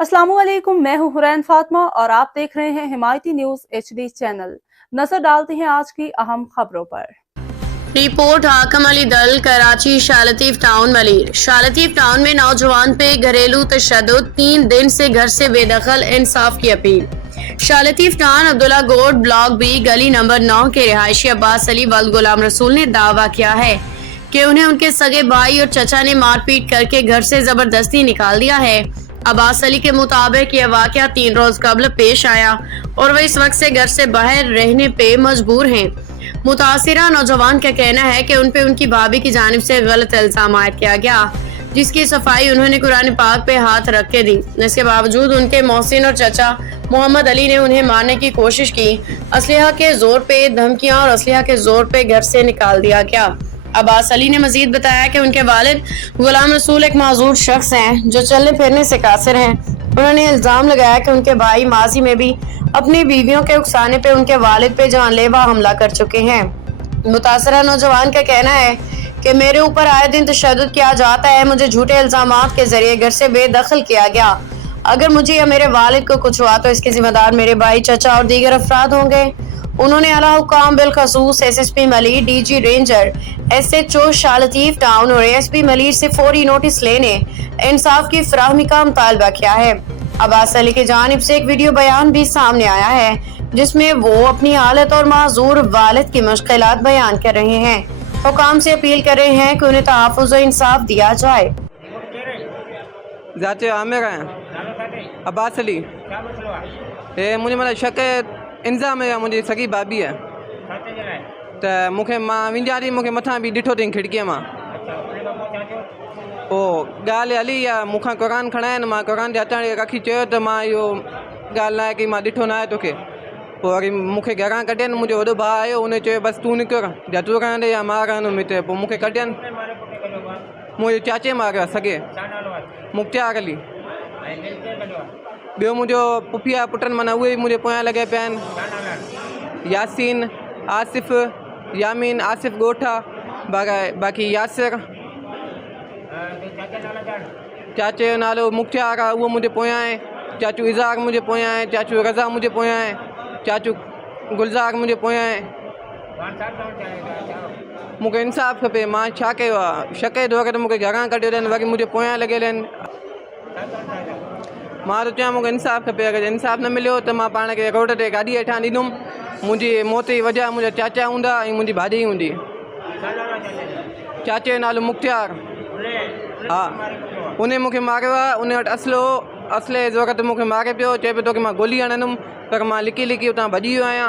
अस्सलामुअलैकुम, मैं हूं हुरैन फातिमा और आप देख रहे हैं हिमायती न्यूज HD चैनल। नजर डालते हैं आज की अहम खबरों पर। रिपोर्ट हाकम अली दल, कराची। शालतीफ टाउन मलीर। शालतीफ टाउन में नौजवान पे घरेलू तशद्दुद, 3 दिन से घर से बेदखल, इंसाफ की अपील। शालतीफ टाउन अब्दुल्ला गोड ब्लॉक बी गली नंबर 9 के रिहायशी अब्बास अली वल्द गुलाम रसूल ने दावा किया है कि उन्हें उनके सगे भाई और चचा ने मारपीट करके घर से जबरदस्ती निकाल दिया है। अब्बास अली के मुताबिक यह वाकया 3 रोज कबल पेश आया और वह इस वक्त से घर से बाहर रहने पे मजबूर हैं। मुतासिरा नौजवान का कहना है कि उन पे उनकी भाभी की जानिब से गलत इल्जाम आयद किया गया, जिसकी सफाई उन्होंने कुरान पाक पे हाथ रख के दी। इसके बावजूद उनके मोहसिन और चचा मोहम्मद अली ने उन्हें मारने की कोशिश की। असलहा के जोर पे धमकियां और असलहा के जोर पे घर से निकाल दिया गया। अब्बास अली ने मजीद बताया कि उनके वालिद गुलाम रसूल एक माजूर शख्स हैं जो चलने फिरने से कासिर हैं। उन्होंने इल्जाम लगाया कि उनके भाई माजी में भी अपनी बीवियों के उकसाने पे उनके वालिद पे जानलेवा हमला कर चुके हैं। मुतासरा नौजवान का कहना है कि मेरे ऊपर आए दिन तशद्दुद किया जाता है, मुझे झूठे इल्जामात के जरिए घर से बेदखल किया गया। अगर मुझे या मेरे वालिद को कुछ हुआ तो इसके जिम्मेदार मेरे भाई, चचा और दीगर अफराद होंगे। उन्होंने आला हुक्काम बिलखसूस SSP Malir, DG ranger, SHO Shah Latif town और ASP मलीर से फौरी नोटिस लेने, इंसाफ की फराहमी का मुतालबा किया है। अब्बास अली की जानिब से एक वीडियो बयान भी सामने आया है जिसमें वो अपनी हालत और माजूर वालिद की मुश्किलात बयान कर रहे हैं। हुकाम से अपील कर रहे हैं कि उन्हें तहफ़्फ़ुज़ और इंसाफ दिया जाए। ज़ाते आमिर हैं अब्बास अली। मुझे मतलब शक इंजाम है, मुझे सगी भाभी है तो मुखे मां विंजा थी, मुखे मथा भी ॾिठो अथई खिड़कीअ मां। पोइ ॻाल्हि हली आहे, मूंखां क़ुरान खणाइनि, मां क़ुरान जे हथां रखी चयो त मां इहो ॻाल्हि न आहे की मां ॾिठो न आहे तोखे। पोइ वरी मूंखे घरां कढियनि, मुंहिंजो वॾो भाउ आयो, उन चयो बसि तूं निकिर, या तूं रहंदे या मां रहंदुमि हिते। पोइ मूंखे कढियनि, मुंहिंजे चाचे मारियो आहे सॻे, मुख़्तियार अली। ॿियो मुंहिंजो पुफिया पुटनि माना उहे मुंहिंजे पोयां लॻे पिया आहिनि, यासीन, आसिफ़, यामीन, आसिफ़ ॻोठा, बाक़ी यासिर, चाचे जो नालो मुख़्तियार आहे, उहो मुंहिंजे पोयां आहे। चाचू इज़ाक मुंहिंजे पोयां आहे, चाचू रज़ा मुंहिंजे पोयां आहे, चाचू गुलज़ार मुंहिंजे पोयां आहे। मूंखे इंसाफ़ खपे, मां छा कयो आहे? शक जे दौर ते मूंखे घरां कढियो अथनि, वरी मुंहिंजे पोयां लॻियल आहिनि। मां त चवां मूंखे इंसाफ़ खपे। अगरि इंसाफ़ न मिलियो त मां पाण खे रोड ते गाॾी हेठां ॾींदुमि। मुंहिंजी मौत जी वजह मुंहिंजा चाचा हूंदा ऐं मुंहिंजी भाॼी हूंदी। चाचे जो नालो मुख़्तियार। हा, उन मूंखे मारियो आहे, उन वटि असले ज़रूरत मूंखे मारे पियो, चए पियो तोखे मां गोली हणंदुमि, पर मां लिकी लिकी उतां भॼी वियो आहियां।